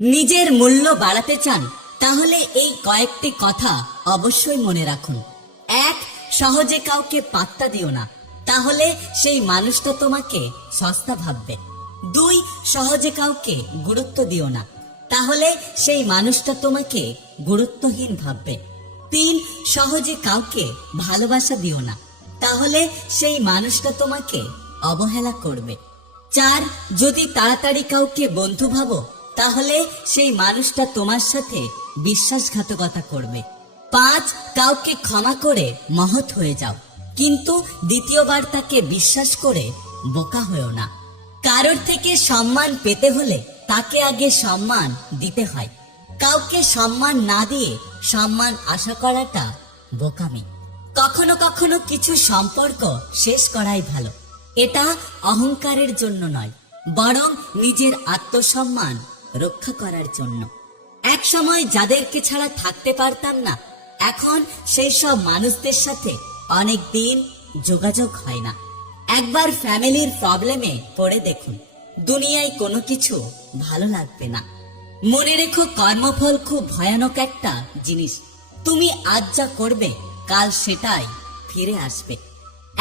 নিজের মূল্য বাড়াতে চান, তাহলে এই কয়েকটি কথা অবশ্যই মনে রাখুন। এক, সহজে কাউকে পাত্তা দিও না, তাহলে সেই মানুষটা তোমাকে সস্তা ভাববে। দুই, সহজে কাউকে গুরুত্ব দিও না, তাহলে সেই মানুষটা তোমাকে গুরুত্বহীন ভাববে। তিন, সহজে কাউকে ভালোবাসা দিও না, তাহলে সেই মানুষটা তোমাকে অবহেলা করবে। চার, যদি তাড়াতাড়ি কাউকে বন্ধু ভাবো তাহলে সেই মানুষটা তোমার সাথে বিশ্বাসঘাতকতা করবে। পাঁচ, কাউকে ক্ষমা করে মহৎ হয়ে যাও। কিন্তু দ্বিতীয়বার তাকে বিশ্বাস করে বোকা হয়েও না। কারোর থেকে সম্মান পেতে হলে তাকে আগে সম্মান দিতে হয়। কাউকে সম্মান না দিয়ে সম্মান আশা করাটা বোকামি। কখনো কখনো কিছু সম্পর্ক শেষ করাই ভালো। এটা অহংকারের জন্য নয়, বরং নিজের আত্মসম্মান রক্ষা করার জন্য। এক সময় যাদেরকে ছাড়া থাকতে পারতাম না, এখন সেই সব মানুষদের সাথে অনেক দিন যোগাযোগ হয় না। একবার ফ্যামিলির প্রবলেমে পড়ে দেখুন, দুনিয়ায় কোনো কিছু ভালো লাগবে না। মনে রেখো কর্মফল খুব ভয়ানক একটা জিনিস। তুমি আজ যা করবে, কাল সেটাই ফিরে আসবে।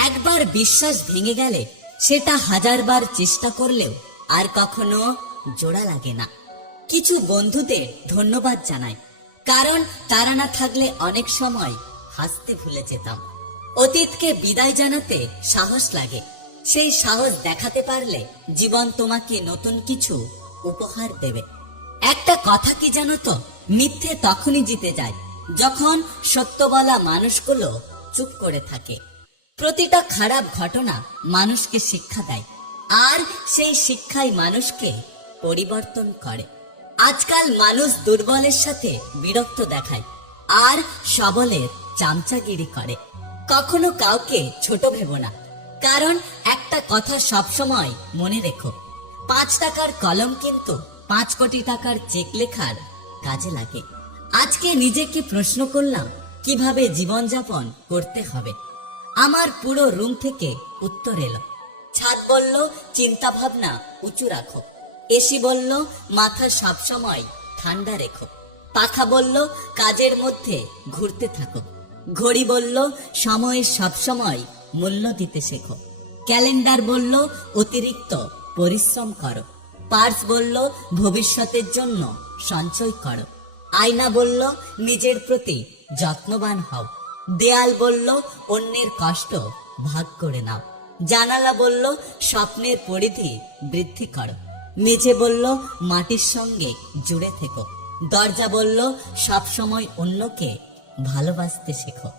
একবার বিশ্বাস ভেঙে গেলে সেটা হাজারবার চেষ্টা করলেও আর কখনো জোড়া লাগে না। কিছু বন্ধুদের ধন্যবাদ জানাই, কারণ তারা না থাকলে অনেক সময় হাসতে ভুলে যেতাম। অতীতকে বিদায় জানাতে সাহস লাগে, সেই সাহস দেখাতে পারলে জীবন তোমাকে নতুন কিছু উপহার দেবে। একটা কথা কি জানো তো, মিথ্যে তখনই জিতে যায়, যখন সত্য বলা মানুষগুলো চুপ করে থাকে। প্রতিটা খারাপ ঘটনা মানুষকে শিক্ষা দেয়, আর সেই শিক্ষাই মানুষকে পরিবর্তন করে। আজকাল মানুষ দুর্বলের সাথে বিরক্ত দেখায় আর সবলের চামচাগিরি করে। কখনো কাউকে ছোট ভেবো না। কারণ একটা কথা সবসময় মনে রেখো, পাঁচ টাকার কলম কিন্তু পাঁচ কোটি টাকার চেক লেখার কাজে লাগে। আজকে নিজেকে প্রশ্ন করলাম, কীভাবে জীবনযাপন করতে হবে? আমার পুরো রুম থেকে উত্তর এলো। ছাদ বলল চিন্তা ভাবনা উঁচু রাখো। এসি বলল, মাথা সবসময় ঠান্ডা রেখো। পাখা বলল, কাজের মধ্যে ঘুরতে থাকো। ঘড়ি বলল সময়ের সবসময় মূল্য দিতে শেখো। ক্যালেন্ডার বলল, অতিরিক্ত পরিশ্রম করো। পার্স বলল, ভবিষ্যতের জন্য সঞ্চয় করো। আয়না বলল, নিজের প্রতি যত্নবান হও। দেয়াল বলল, অন্যের কষ্ট ভাগ করে নাও। জানালা বলল, স্বপ্নের পরিধি বৃদ্ধি করো। মেঝে বলল মাটির সঙ্গে জুড়ে থেকো। দরজা বলল সবসময় অন্যকে ভালোবাসতে শেখো।